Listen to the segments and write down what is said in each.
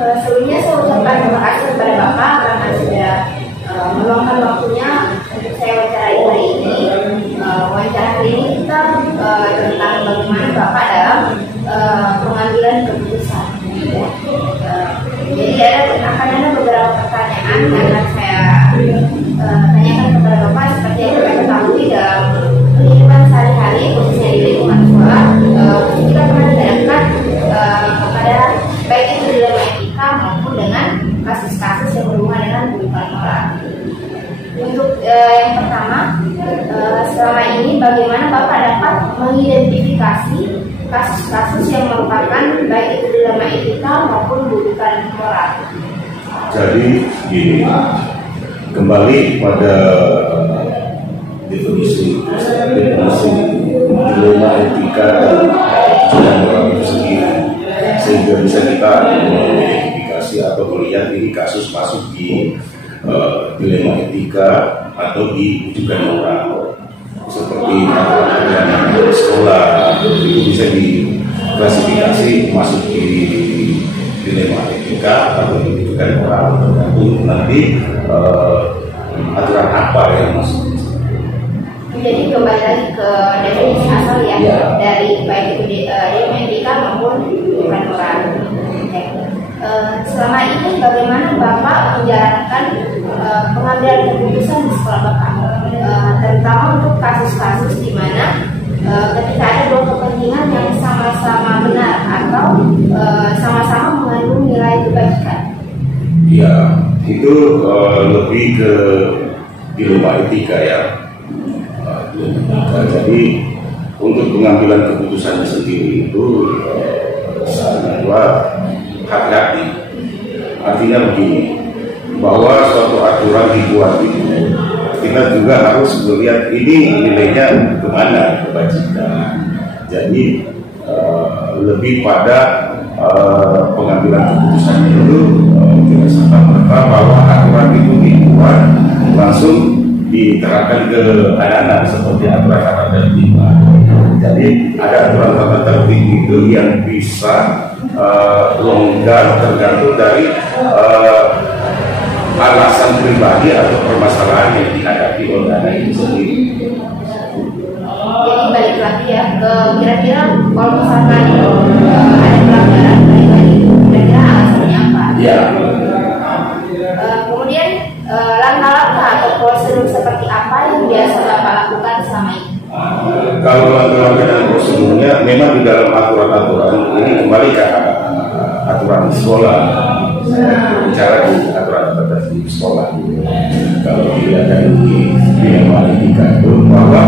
Sebelumnya saya ucapkan terima kasih kepada Bapak karena sudah meluangkan waktunya untuk saya wawancarai hari ini. Wawancara hari ini kita tentang bagaimana Bapak dalam pengambilan keputusan. Jadi akan ada beberapa pertanyaan yang akan saya tanyakan kepada Bapak seperti yang kita ketahui dalam kehidupan sehari-hari khususnya di lingkungan sekolah. Kita pernah dihadapkan kepada baik itu dilema etika maupun dengan kasus-kasus yang berhubungan dengan kehidupan moral. Untuk yang pertama, selama ini bagaimana Bapak dapat mengidentifikasi kasus-kasus yang merupakan baik itu dilema etika maupun kehidupan moral? Jadi gini, kembali pada definisi dilema etika dan kehidupan moral itu sendiri, sehingga bisa kita mengidentifikasi atau melihat ini kasus masuk di dilema etika atau di kehidupan moral. Seperti aturan di sekolah itu bisa diklasifikasi masuk di dilema etika atau di kehidupan moral, tergantung nanti aturan apa yang masuk. Jadi kembali lagi ke definisi asal ya. Dari baik itu dilema etika maupun kehidupan moral. Selama ini bagaimana Bapak menjalankan pengambilan keputusan di sekolah Bapak, terutama untuk kasus-kasus di mana ketika ada dua kepentingan yang sama-sama benar atau sama-sama mengandung nilai kebajikan? Ya, itu lebih ke dilema etika ya. Jadi untuk pengambilan keputusannya sendiri itu sangat hati-hati. Artinya begini, bahwa suatu aturan dibuat itu kita juga harus melihat ini nilainya kemana kebajikan. Jadi lebih pada pengambilan keputusan itu tidak serta-merta bahwa aturan itu dibuat langsung diterapkan ke anak-anak seperti aturan tata tertib. Jadi ada aturan tata tertib itu yang bisa longgar tergantung dari alasan pribadi atau permasalahan yang dihadapi oleh anak itu sendiri. Jadi balik lagi ya, kira-kira kalau misalkan ada pelanggaran, balik lagi kira-kira alasannya apa? Ya. Kemudian langkah-langkah atau prosedur seperti apa yang biasa Bapak lakukan selama ini? Kalau langkah-langkah dan prosedurnya memang di dalam aturan-aturan ini kembali ke aturan sekolah. Bicara di aturan tertentu di sekolah. Kalau dilihat dari dilema etika itu bahwa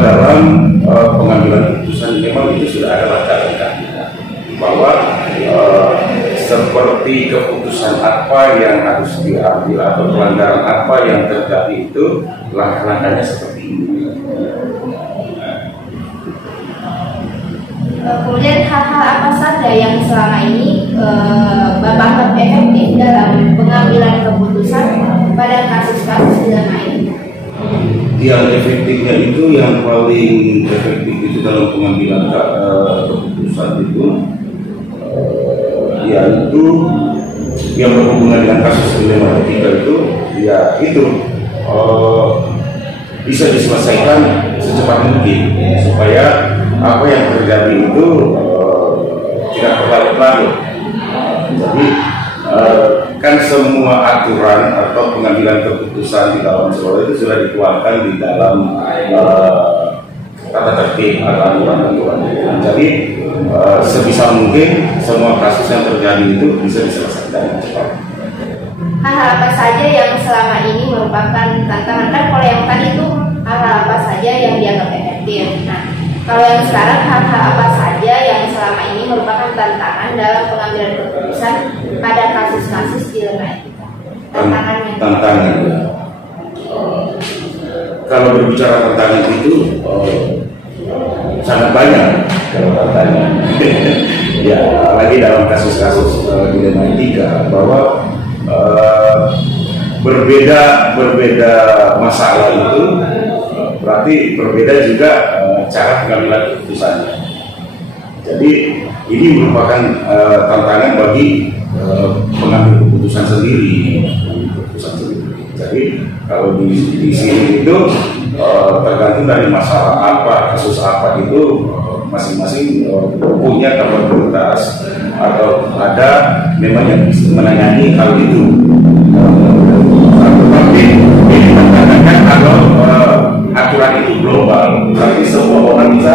dalam pengambilan keputusan memang itu sudah ada langkah-langkah bahwa seperti keputusan apa yang harus diambil atau pelanggaran apa yang terjadi itu langkah-langkahnya seperti ini. Kemudian hal-hal apa saja yang selama ini Bapak anggap efektif dalam pengambilan keputusan pada kasus-kasus dilema etika? Yang efektifnya itu, yang paling efektif itu dalam pengambilan keputusan itu yaitu yang berhubungan dengan kasus dilema etika itu, ya itu bisa diselesaikan secepat mungkin supaya apa yang terjadi itu tidak berlarut-larut. Jadi kan semua aturan atau pengambilan keputusan di dalam sekolah itu sudah dituangkan di dalam tata tertib atau aturan-aturan. Jadi sebisa mungkin semua kasus yang terjadi itu bisa diselesaikan dengan cepat. Hal-hal apa saja yang selama ini merupakan tantangan? Kan kalau yang tadi itu hal-hal apa saja yang dianggap efektif. Nah, kalau yang sekarang hal-hal apa saja yang selama ini merupakan tantangan dalam pengambilan keputusan pada kasus-kasus dilema etika? Tantangan. Kalau berbicara tantangan itu sangat banyak kalau tantangan. Ya, apalagi dalam kasus-kasus dilema etika bahwa berbeda masalah itu berarti berbeda juga cara pengambilan keputusannya. Jadi ini merupakan tantangan bagi mengambil keputusan sendiri. Jadi kalau di sini itu tergantung dari masalah apa, kasus apa itu masing-masing punya kapabilitas atau ada memang yang bisa menangani hal itu. Tetapi ini mengatakan kalau aturan itu global, tapi semua orang bisa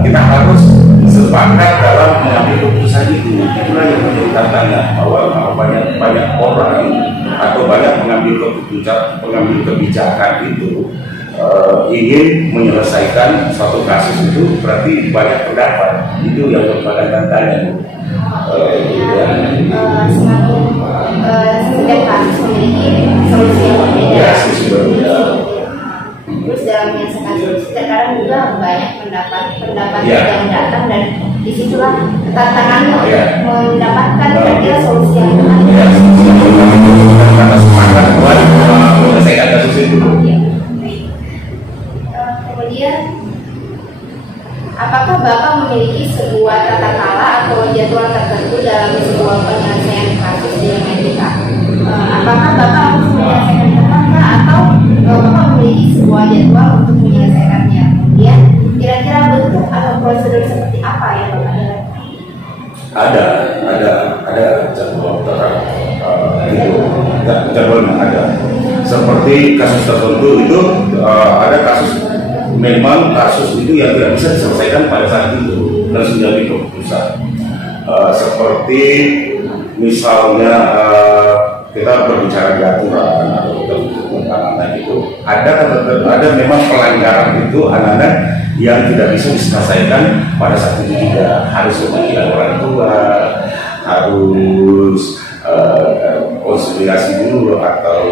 kita harus sepakat dalam mengambil keputusan itu. Itulah yang menjadi tantangan bahwa banyak orang atau banyak pengambil kebijakan itu ingin menyelesaikan suatu kasus itu, berarti banyak pendapat. Itu yang merupakan tantangan. Setiap kasus memiliki solusi yang berbeda. Ya, solusi berbeda. Terus dalam menyelesaikan solusi terkadang juga banyak pendapat Ya. yang datang, dan disitulah tantangannya mendapatkan kira-kira solusi yang benar. Ya, karena sepakat buat menyelesaikan kasus itu. Kemudian, apakah Bapak memiliki sebuah tata cara atau jadwal tertentu dalam sebuah penyelesaian kasus di Amerika? Apakah Bapak harus menyelesaikan tepat atau Bapak memiliki sebuah jadwal untuk menyelesaikannya? Kemudian, kira-kira bentuk atau prosedur seperti apa yang Bapak lakukan? Ada jadwal jadwalnya ada. Seperti kasus tertentu itu ada kasus, memang kasus itu yang tidak bisa diselesaikan pada saat itu dan sudah keputusan. Seperti misalnya kita berbicara di aturan atau anak-anak itu ada memang pelanggaran itu anak-anak yang tidak bisa diselesaikan pada saat itu juga, harus pemanggilan orang tua, harus konsolidasi dulu atau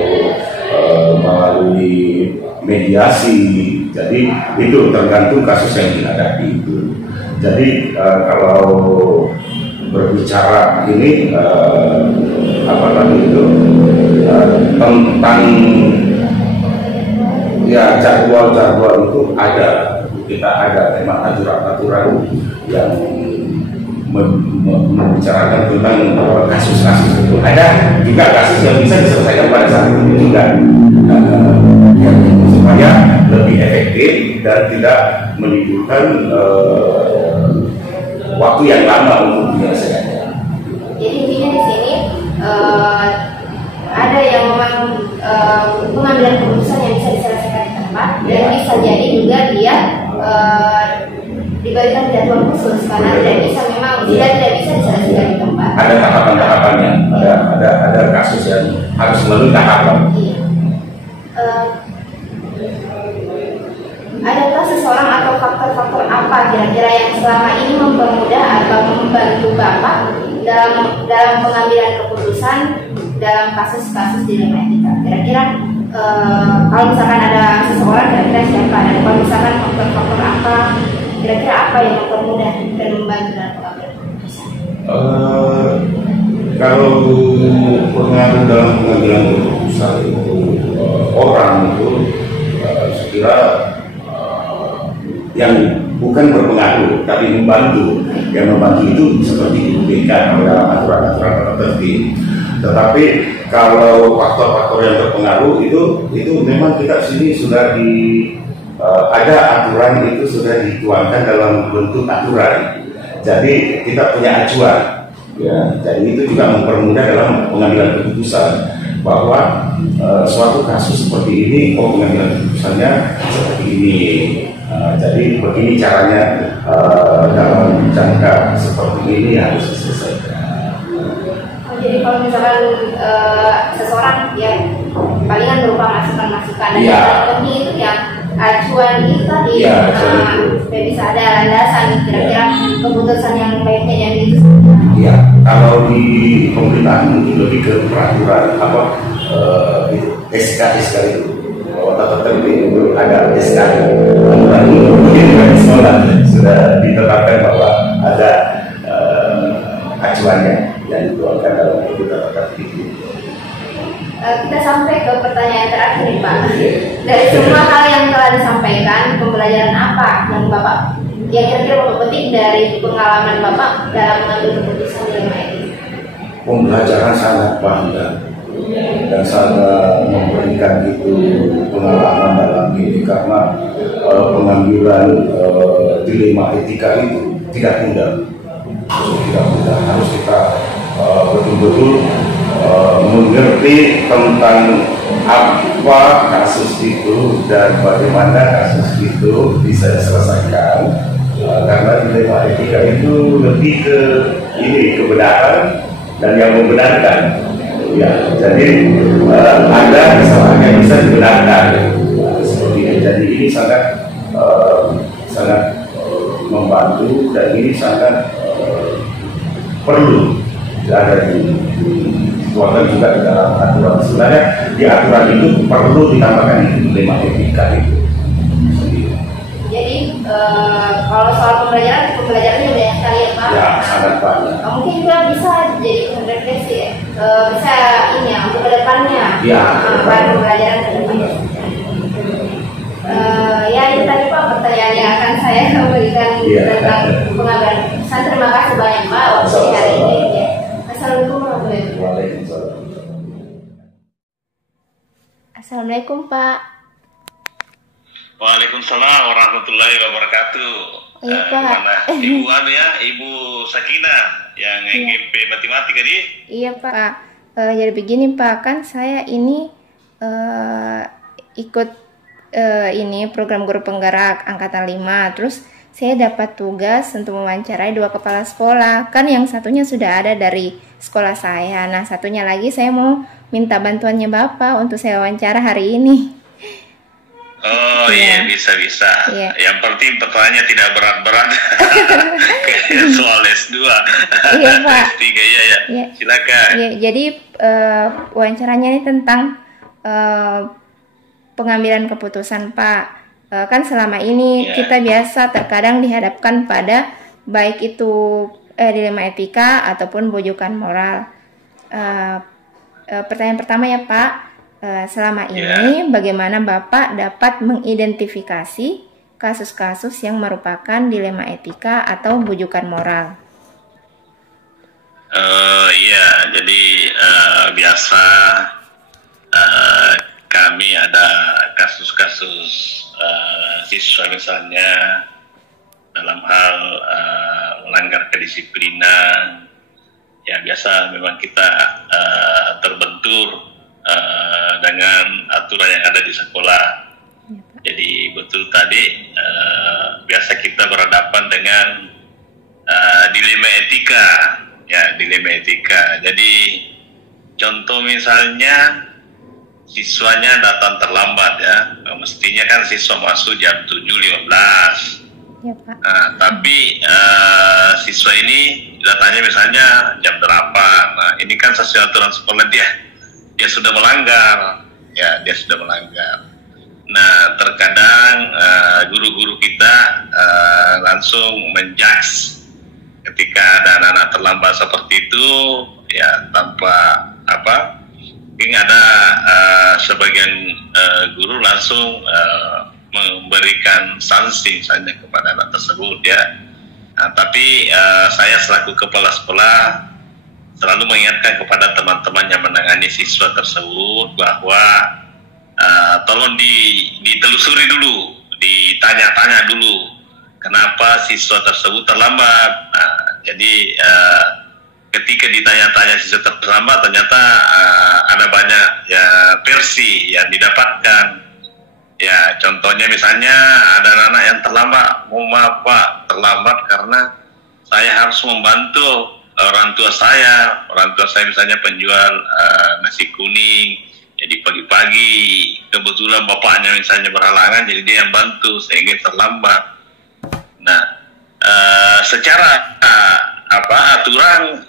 melalui mediasi. Jadi itu tergantung kasus yang dihadapi itu. Jadi kalau berbicara ini tentang ya jadwal itu kita ada memang aturan yang membicarakan tentang kasus-kasus itu. Ada juga kasus yang bisa diselesaikan pada saat itu juga, supaya lebih efektif dan tidak menimbulkan waktu yang lama untuk menyelesaikannya. Jadi intinya di sini ada yang memang pengambilan keputusan yang bisa diselesaikan di tempat, dan bisa jadi juga dia diberikan jadwal khusus karena tidak bisa tidak bisa diselesaikan di tempat. Ada tahapan-tahapannya, ada kasus yang harus melalui tahapan. Iya. Adakah seseorang atau faktor-faktor apa kira-kira yang selama ini mempermudah atau membantu Bapak dalam pengambilan keputusan dalam kasus-kasus di dalam etika? Kira-kira kalau misalkan ada seseorang, kira-kira siapa? Dan kalau misalkan faktor-faktor apa, kira-kira apa yang mempermudah dan membantu dalam pengambilan keputusan? Kalau pengaruh dalam pengambilan keputusan itu orang itu saya kira yang bukan berpengaruh tapi membantu. Yang membantu itu seperti diberikan dalam aturan-aturan tertentu. Tetapi kalau faktor-faktor yang berpengaruh itu memang kita sini sudah ada aturan itu sudah dituangkan dalam bentuk aturan. Jadi kita punya acuan. Ya, jadi itu juga mempermudah dalam pengambilan keputusan bahwa suatu kasus seperti ini, pengambilan keputusannya seperti ini. Jadi begini caranya dalam jangka seperti ini harus diselesaikan. Jadi kalau misalkan seseorang yang palingan berupa masukan-masukan, dan itu yang acuan itu tadi, supaya bisa ada landasan kira-kira keputusan yang baiknya yang itu. Iya, kalau di pemerintahan mungkin lebih ke peraturan SK itu. Tata tertib itu ada SK. Mungkin di sekolah sudah ditetapkan bahwa ada acuannya yang dikeluarkan dalam buku tata tertib. Kita sampai ke pertanyaan terakhir nih Pak. Dari semua hal yang telah disampaikan, pembelajaran apa yang Bapak kira-kira Bapak petik dari pengalaman Bapak dalam mengambil keputusan di dalam etika? pembelajaran sangat banyak dan sangat memberikan itu pengalaman dalam ini, karena pengambilan dilema etika itu tidak mudah, harus kita betul-betul mengerti tentang apa kasus itu dan bagaimana kasus itu bisa diselesaikan, karena dilema etika itu lebih ke ini, kebenaran dan yang membenarkan. Ya, jadi ada kesalahan yang bisa dibenarkan seperti ini. Jadi ini sangat membantu, dan ini sangat perlu ada dikeluarkan juga di dalam aturan. Sebenarnya di aturan itu perlu ditambahkan dilema etika itu. Jadi kalau soal pembelajarannya banyak sekali ya Pak. Ya, sangat banyak. Mungkin juga bisa jadi refleksi ya. Bisa ini ya untuk kedepannya. Ya. Pembelajaran kedepannya. Ya itu tadi Pak pertanyaan yang akan saya berikan tentang pengambilan pesan. Terima kasih banyak Pak waktu hari ini. Ya. Assalamualaikum warahmatullahi wabarakatuh. Assalamualaikum Pak. Waalaikumsalam warahmatullahi wabarakatuh. Iya, Pak. Gimana? Ibu Ibu Sakinah yang SMP matematika tadi? Iya Pak. Jadi begini Pak, kan saya ini ikut ini program guru penggerak angkatan 5. Terus saya dapat tugas untuk mewawancarai 2 kepala sekolah. Kan yang satunya sudah ada dari sekolah saya. Nah, satunya lagi saya mau minta bantuannya Bapak untuk saya wawancara hari ini. Oh iya, bisa. Iya. Yang penting pertanyaannya tidak berat-berat. Kayak soal S2. Iya Pak. S3 ya. Iya. Silakan. Iya, jadi wawancaranya ini tentang pengambilan keputusan Pak. Kan selama ini kita biasa terkadang dihadapkan pada baik itu dilema etika ataupun bujukan moral. Pertanyaan pertama ya Pak. Selama ini bagaimana Bapak dapat mengidentifikasi kasus-kasus yang merupakan dilema etika atau bujukan moral? Iya, jadi biasa kami ada kasus-kasus siswa misalnya dalam hal melanggar kedisiplinan. Ya biasa memang kita terbentur dengan aturan yang ada di sekolah. Jadi betul tadi biasa kita berhadapan dengan dilema etika, ya dilema etika. Jadi contoh misalnya siswanya datang terlambat ya, mestinya kan siswa masuk jam 7.15. Ya, Pak. Nah, tapi siswa ini datanya misalnya jam 8. Nah, ini kan sesuai aturan sekolah dia sudah melanggar, ya dia sudah melanggar. Nah, terkadang guru-guru kita langsung menjudge ketika ada anak-anak terlambat seperti itu, ya tanpa apa? Mungkin ada sebagian guru langsung memberikan sanksi misalnya kepada anak tersebut ya. Nah, tapi saya selaku kepala sekolah selalu mengingatkan kepada teman-teman yang menangani siswa tersebut bahwa tolong ditelusuri dulu, ditanya-tanya dulu kenapa siswa tersebut terlambat. Nah, jadi ketika ditanya-tanya siswa terlambat ternyata ada banyak ya versi yang didapatkan. Ya contohnya misalnya ada anak yang terlambat, maaf Pak, terlambat karena saya harus membantu orang tua saya misalnya penjual nasi kuning. Jadi pagi-pagi kebetulan bapaknya misalnya berhalangan, jadi dia yang bantu sehingga terlambat. Nah, secara aturan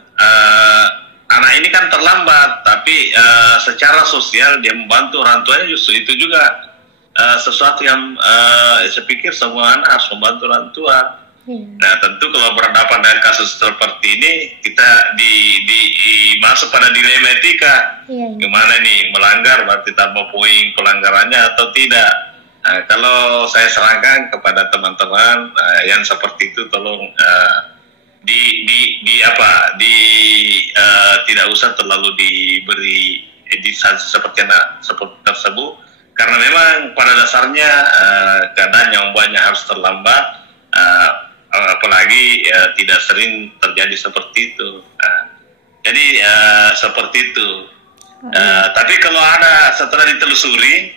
anak ini kan terlambat, tapi secara sosial dia membantu orang tuanya, justru itu juga sesuatu yang saya pikir semua anak harus membantu orang tua. Nah, tentu kalau berhadapan dengan kasus seperti ini, kita masuk pada dilema etika. Gimana nih, melanggar berarti tambah poin pelanggarannya atau tidak? Nah, kalau saya sarankan kepada teman-teman yang tidak usah terlalu diberi edukasi seperti tersebut, karena memang pada dasarnya keadaan yang membuatnya harus terlambat, apalagi tidak sering terjadi seperti itu. Jadi seperti itu. Tapi kalau ada setelah ditelusuri,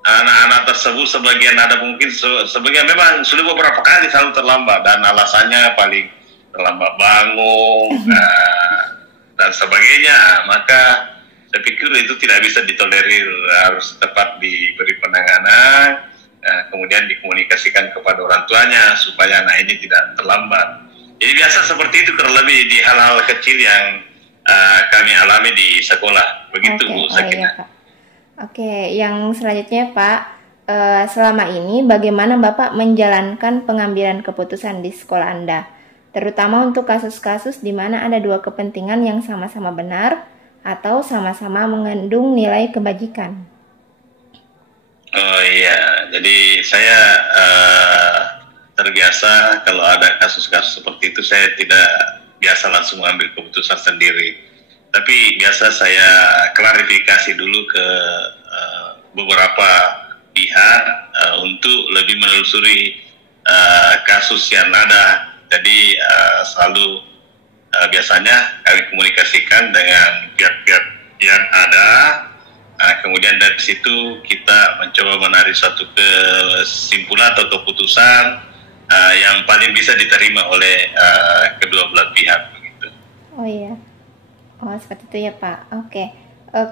anak-anak tersebut sebagian ada mungkin sebagian memang sudah beberapa kali selalu terlambat, dan alasannya paling terlambat bangun dan sebagainya. Maka saya pikir itu tidak bisa ditolerir, harus tepat diberi penanganan, kemudian dikomunikasikan kepada orang tuanya supaya anak ini tidak terlambat. Jadi biasa seperti itu kurang lebih di hal-hal kecil yang kami alami di sekolah. Begitu, Bu Sakinah. Iya, Pak. Oke, yang selanjutnya Pak, selama ini bagaimana Bapak menjalankan pengambilan keputusan di sekolah Anda? Terutama untuk kasus-kasus di mana ada dua kepentingan yang sama-sama benar atau sama-sama mengandung nilai kebajikan. Oh iya, jadi saya terbiasa kalau ada kasus-kasus seperti itu, saya tidak biasa langsung mengambil keputusan sendiri. Tapi biasa saya klarifikasi dulu ke beberapa pihak untuk lebih menelusuri kasus yang ada. Jadi selalu biasanya kami komunikasikan dengan pihak-pihak yang ada, kemudian dari situ kita mencoba menarik suatu kesimpulan atau keputusan yang paling bisa diterima oleh kedua belah pihak begitu. Oh iya, oh seperti itu ya Pak. Oke,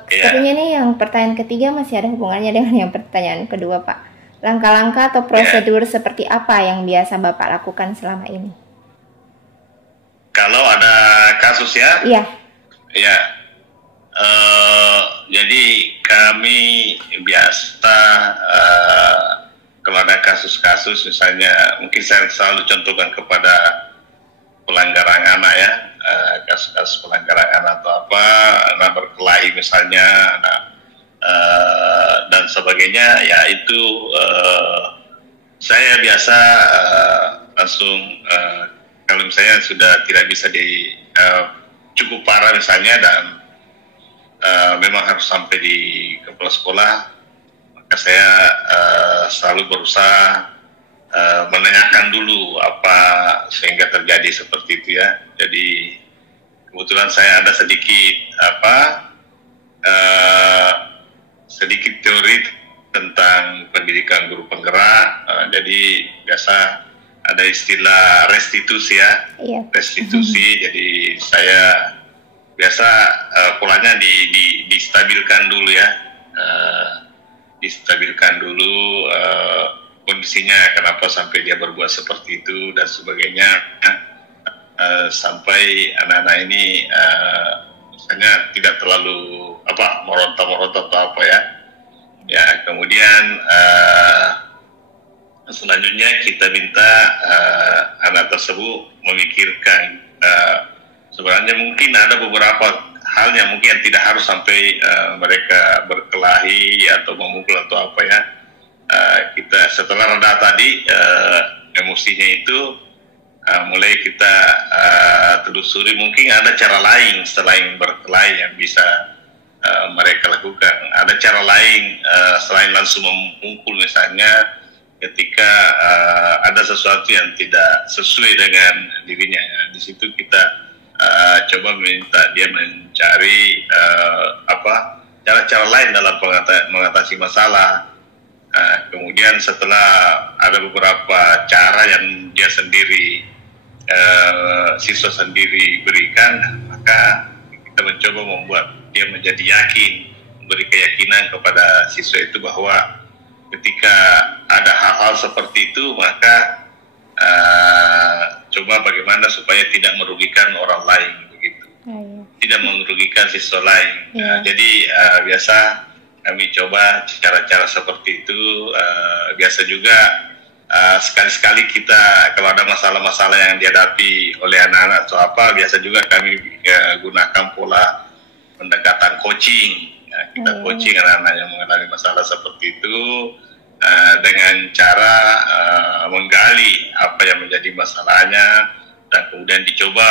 sepertinya nih yang pertanyaan ketiga masih ada hubungannya dengan yang pertanyaan kedua Pak. Langkah-langkah atau prosedur seperti apa yang biasa Bapak lakukan selama ini? Kalau ada kasus ya? Iya. Ya. Jadi kami biasa kalau ada kasus-kasus, misalnya mungkin saya selalu contohkan kepada pelanggaran anak ya, kasus-kasus pelanggaran anak atau apa, anak berkelahi misalnya, anak dan sebagainya, ya itu saya biasa langsung kalau misalnya sudah tidak bisa cukup parah misalnya dan memang harus sampai di kepala sekolah, maka saya selalu berusaha menanyakan dulu apa sehingga terjadi seperti itu ya. Jadi kebetulan saya ada sedikit teori tentang pendidikan guru penggerak. Jadi biasa ada istilah restitusi ya, restitusi. Jadi saya biasa polanya distabilkan dulu ya, distabilkan dulu kondisinya, kenapa sampai dia berbuat seperti itu dan sebagainya, sampai anak-anak ini misalnya tidak terlalu meronta-meronta atau apa ya. Ya kemudian selanjutnya kita minta anak tersebut memikirkan, sebenarnya mungkin ada beberapa hal yang mungkin tidak harus sampai mereka berkelahi atau memukul atau apa ya. Kita setelah reda tadi emosinya itu, mulai kita telusuri mungkin ada cara lain selain berkelahi yang bisa mereka lakukan. Ada cara lain selain langsung memukul, misalnya ketika ada sesuatu yang tidak sesuai dengan dirinya. Di situ kita coba minta dia mencari cara-cara lain dalam mengatasi masalah. Kemudian setelah ada beberapa cara yang dia sendiri, siswa sendiri berikan, maka kita mencoba membuat dia menjadi yakin, memberi keyakinan kepada siswa itu bahwa ketika ada hal-hal seperti itu, maka coba bagaimana supaya tidak merugikan orang lain begitu, tidak merugikan siswa lain. Jadi biasa kami coba cara-cara seperti itu. Biasa juga sekali-sekali kita kalau ada masalah-masalah yang dihadapi oleh anak-anak atau apa, biasa juga kami gunakan pola pendekatan coaching. Kita coaching anak-anak yang mengalami masalah seperti itu dengan cara menggali apa yang menjadi masalahnya, dan kemudian dicoba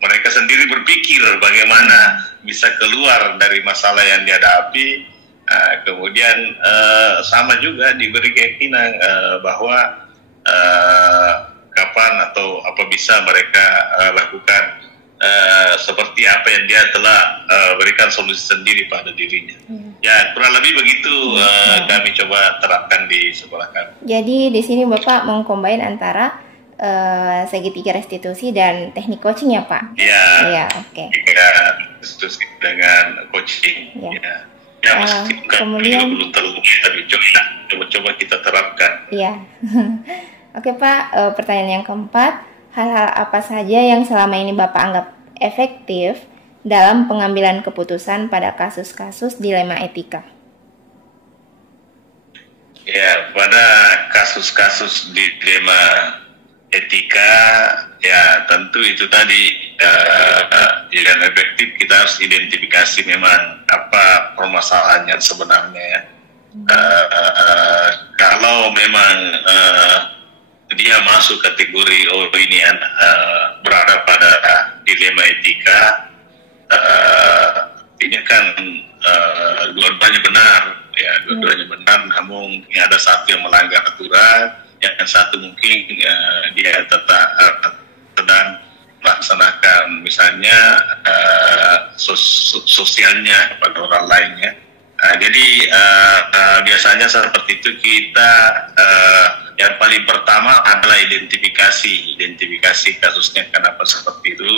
mereka sendiri berpikir bagaimana bisa keluar dari masalah yang dihadapi. Kemudian sama juga diberi keyakinan bahwa kapan atau apa bisa mereka lakukan seperti apa yang dia telah berikan solusi sendiri pada dirinya. Ya, kurang lebih begitu kami coba terapkan di sekolah kami. Jadi di sini Bapak mengcombine antara segitiga restitusi dan teknik coaching ya Pak? Iya. Iya, oke. Restitusi dengan coaching. Ya. Ya, meskipun kemudian belum terlalu tapi coba kita terapkan. Iya. Oke Pak, pertanyaan yang keempat, hal-hal apa saja yang selama ini Bapak anggap efektif dalam pengambilan keputusan pada kasus-kasus dilema etika? Ya, pada kasus-kasus dilema etika, ya tentu itu tadi yang efektif kita harus identifikasi memang apa permasalahannya sebenarnya ya. Kalau memang dia masuk kategori ini berada pada dilema etika, ini kan dua-duanya benar ya, dua-duanya benar, namun ada satu yang melanggar aturan, yang satu mungkin dia tetap sedang melaksanakan misalnya sosialnya kepada orang lainnya. Jadi biasanya seperti itu kita yang paling pertama adalah identifikasi kasusnya kenapa seperti itu.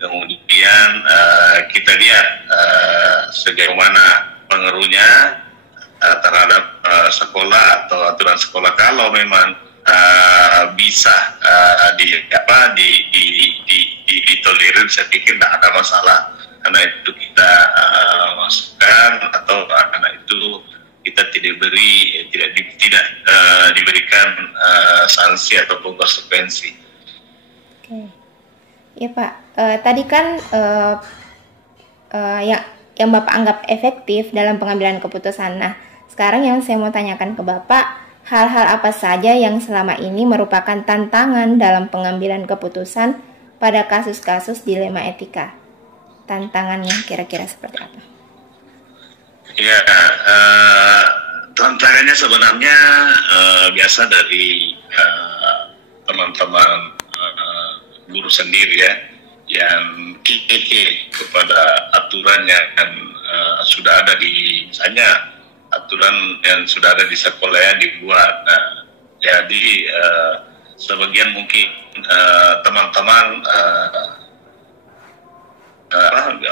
Kemudian kita lihat sejauh mana pengaruhnya terhadap sekolah atau aturan sekolah. Kalau memang bisa ditolerir, saya pikir tidak ada masalah. Karena itu kita masukkan, atau karena itu kita tidak diberikan sanksi ataupun konsekuensi. Oke, ya Pak. Tadi kan yang Bapak anggap efektif dalam pengambilan keputusan. Nah, sekarang yang saya mau tanyakan ke Bapak, hal-hal apa saja yang selama ini merupakan tantangan dalam pengambilan keputusan pada kasus-kasus dilema etika? Tantangannya kira-kira seperti apa? Ya, tantangannya sebenarnya biasa dari teman-teman guru sendiri ya, yang keke kepada aturan yang sudah ada di, misalnya aturan yang sudah ada di sekolah yang dibuat. Nah, jadi sebagian mungkin teman-teman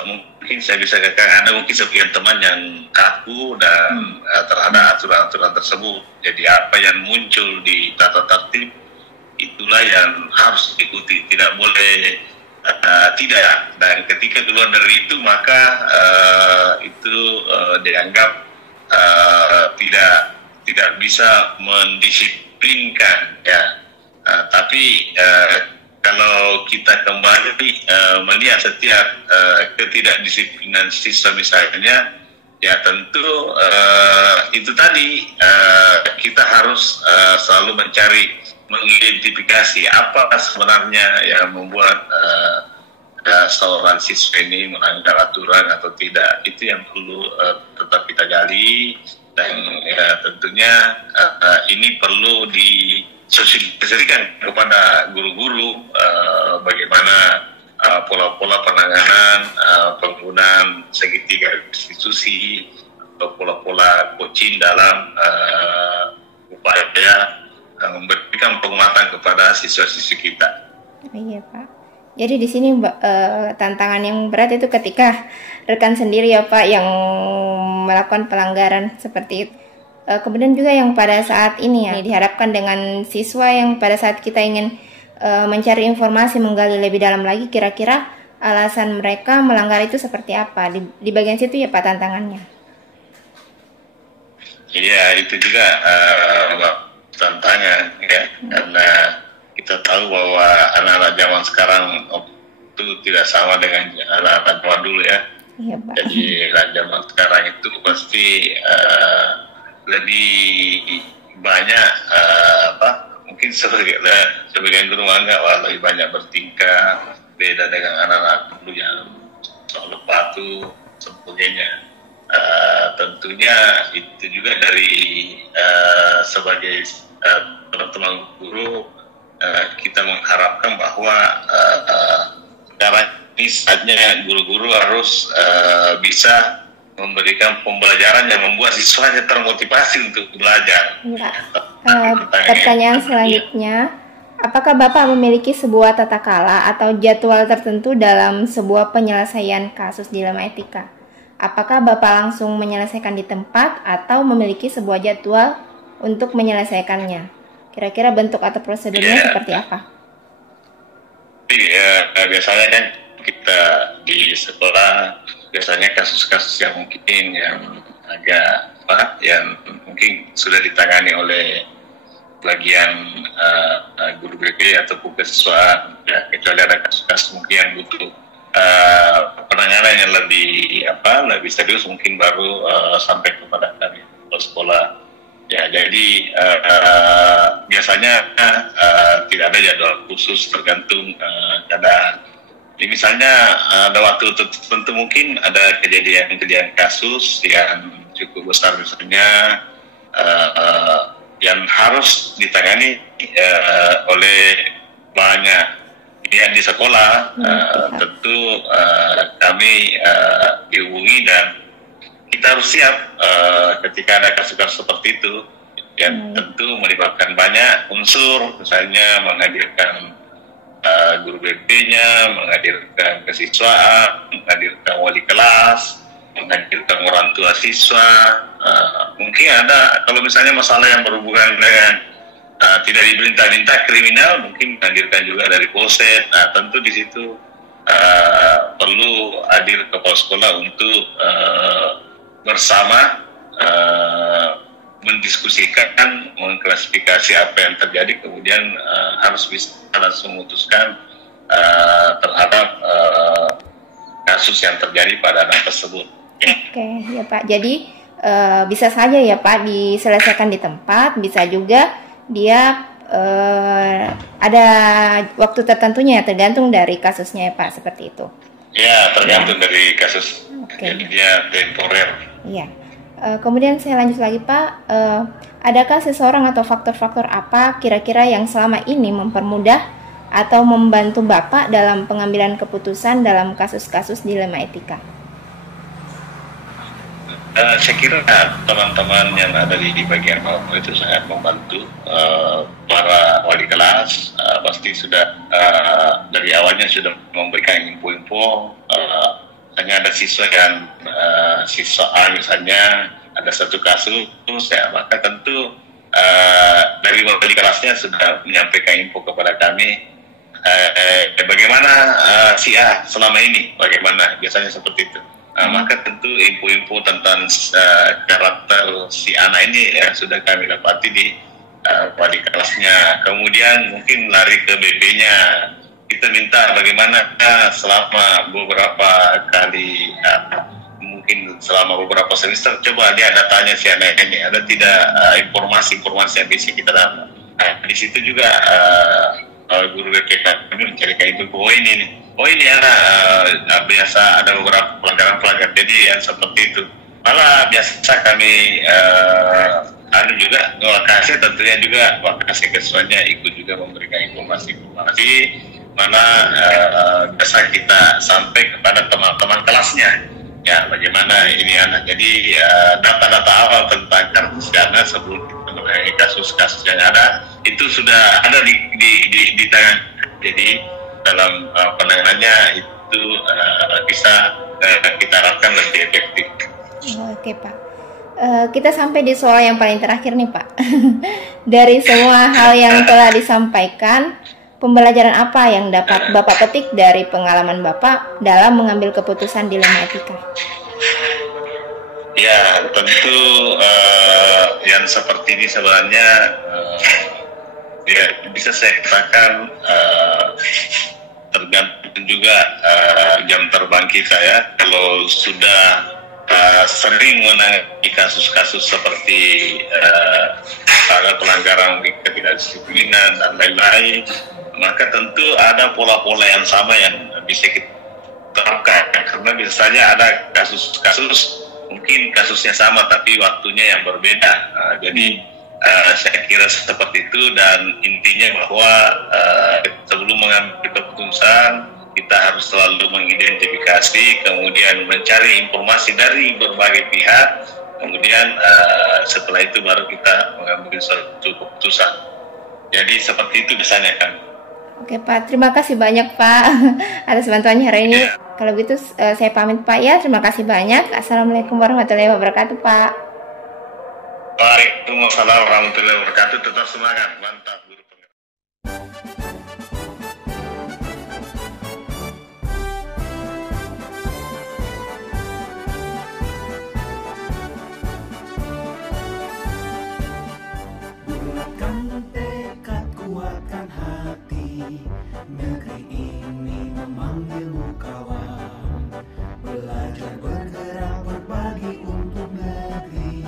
mungkin saya bisa katakan ada mungkin sebagian teman yang kaku dan terhadap aturan-aturan tersebut. Jadi apa yang muncul di tata tertib itulah yang harus diikuti, tidak boleh tidak. Dan ketika keluar dari itu maka itu dianggap tidak bisa mendisiplinkan ya. Tapi kalau kita kembali melihat setiap ketidakdisiplinan siswa misalnya, ya tentu itu tadi kita harus selalu mengidentifikasi apa sebenarnya yang membuat seorang siswa ini melanggar aturan atau tidak. Itu yang perlu tetap kita gali, dan ya tentunya ini perlu disosialisasikan kepada guru-guru bagaimana pola-pola penanganan penggunaan segitiga institusi atau pola-pola coaching dalam upaya memberikan penguatan kepada siswa-siswi kita. Iya Pak. Jadi di sini tantangan yang berat itu ketika rekan sendiri ya Pak yang melakukan pelanggaran seperti itu. Kemudian juga yang pada saat ini ya diharapkan dengan siswa yang pada saat kita ingin mencari informasi, menggali lebih dalam lagi, kira-kira alasan mereka melanggar itu seperti apa? Di bagian situ ya Pak tantangannya. Iya, itu juga tantangan ya, karena kita tahu bahwa anak-anak zaman sekarang itu tidak sama dengan anak-anak zaman dulu ya. Iya, Pak. Jadi anak zaman sekarang itu pasti lebih banyak mungkin sebagian guru menganggap wah lebih banyak bertingkah, beda dengan anak-anak dulu yang soal patuh sebagainya. Tentunya itu juga dari sebagai teman-teman guru kita mengharapkan bahwa sekarang ini saatnya guru-guru harus bisa memberikan pembelajaran yang membuat siswanya termotivasi untuk belajar. Ya. Pertanyaan selanjutnya, apakah Bapak memiliki sebuah tata krama atau jadwal tertentu dalam sebuah penyelesaian kasus dilema etika? Apakah Bapak langsung menyelesaikan di tempat atau memiliki sebuah jadwal untuk menyelesaikannya? Kira-kira bentuk atau prosedurnya seperti apa? Biasanya kan kita di sekolah biasanya kasus-kasus yang mungkin yang agak yang mungkin sudah ditangani oleh bagian guru BP atau kekesiswaan, ya, kecuali ada kasus-kasus mungkin yang butuh penanganan yang lebih serius, mungkin baru sampai kepada kami sekolah. Ya, jadi biasanya tidak ada jadwal khusus, tergantung keadaan. Jadi misalnya ada waktu tertentu mungkin ada kejadian kasus yang cukup besar misalnya yang harus ditangani oleh banyak pihak di sekolah. Tentu kami dihubungi dan kita harus siap ketika ada kasus-kasus seperti itu yang tentu melibatkan banyak unsur, misalnya menghadirkan guru BP-nya, menghadirkan kesiswaan, menghadirkan wali kelas, menghadirkan orang tua siswa. Mungkin ada, kalau misalnya masalah yang berhubungan dengan tidak diminta kriminal, mungkin menghadirkan juga dari Polsek. Nah, tentu di situ perlu hadir kepala sekolah untuk bersama mendiskusikan, mengklasifikasi apa yang terjadi, kemudian harus bisa langsung memutuskan terhadap kasus yang terjadi pada anak tersebut. Oke, ya Pak. Jadi bisa saja ya Pak diselesaikan di tempat, bisa juga dia ada waktu tertentunya, tergantung dari kasusnya ya Pak, seperti itu. Ya, tergantung dari kasus. Jadi dia temporer. Iya. Kemudian saya lanjut lagi Pak, adakah seseorang atau faktor-faktor apa kira-kira yang selama ini mempermudah atau membantu Bapak dalam pengambilan keputusan dalam kasus-kasus dilema etika? Saya kira teman-teman yang ada di bagian bawah itu sangat membantu. Para wali kelas pasti sudah dari awalnya sudah memberikan info-info. Hanya ada siswa yang siswa A misalnya ada satu kasus, ya maka tentu dari wali kelasnya sudah menyampaikan info kepada kami bagaimana si A selama ini, bagaimana biasanya seperti itu. Maka tentu info-info tentang karakter si anak ini sudah kami dapati di wali kelasnya. Kemudian mungkin lari ke BP-nya. Kita minta bagaimana selama beberapa kali, mungkin selama beberapa semester, coba lihat datanya si anak ini, ada tidak informasi-informasi yang bisa kita dapat. Di situ juga guru BPK kami mencarikan itu, oh ini anak biasa ada beberapa pelanggaran, jadi yang seperti itu. Malah biasa kami juga lokasi tentunya juga lokasi kesuanya ikut juga memberikan informasi mana biasa kita sampai kepada teman-teman kelasnya, ya bagaimana ini anak. Jadi data-data awal tentang kasus dana sebelum mengenai kasus-kasus yang ada itu sudah ada di tangan. Jadi dalam penanganannya itu bisa kita harapkan lebih efektif. Oke Pak. Kita sampai di soal yang paling terakhir nih Pak. Dari semua hal yang telah disampaikan, pembelajaran apa yang dapat Bapak petik dari pengalaman Bapak dalam mengambil keputusan dilema etika? Ya, tentu yang seperti ini sebenarnya ya bisa saya katakan tergantung juga jam terbang kita ya. Kalau sudah sering menangani kasus-kasus seperti ada pelanggaran ketidakdisiplinan dan lain-lain, maka tentu ada pola-pola yang sama yang bisa kita terapkan, karena biasanya ada kasus-kasus mungkin kasusnya sama tapi waktunya yang berbeda. Jadi saya kira seperti itu, dan intinya bahwa sebelum mengambil keputusan kita harus selalu mengidentifikasi, kemudian mencari informasi dari berbagai pihak, kemudian setelah itu baru kita mengambil suatu keputusan. Jadi seperti itu biasanya kan. Oke Pak, terima kasih banyak Pak atas bantuannya hari ini. Kalau begitu saya pamit Pak ya, terima kasih banyak. Assalamualaikum warahmatullahi wabarakatuh Pak. Waalaikumsalam warahmatullahi wabarakatuh. Tetap semangat, mantap. Bulatkan tekad, kuatkan hati, negeri ini memanggilmu kawan. Belajar bergerak berbagi untuk negeri,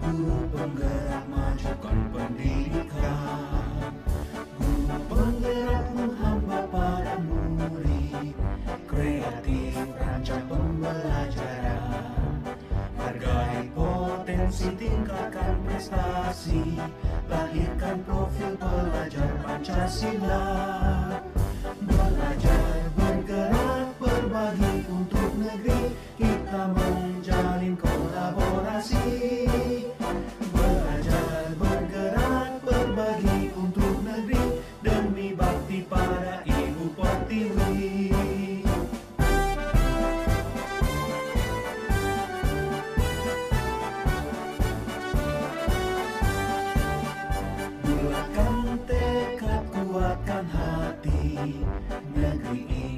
guru penggerak majukan pendidikan. Guru penggerak menghamba pada murid, kreatif rancang pembelajaran. Hargai potensi, tingkatkan prestasi, lahirkan profil pelajar Pancasila. Belajar bergerak berbagi untuk negeri, kita menjalin kolaborasi. Belajar bergerak berbagi untuk negeri, demi bakti pada Ibu Pertiwi. Bulatkan tekad, kuatkan hati, negeri ini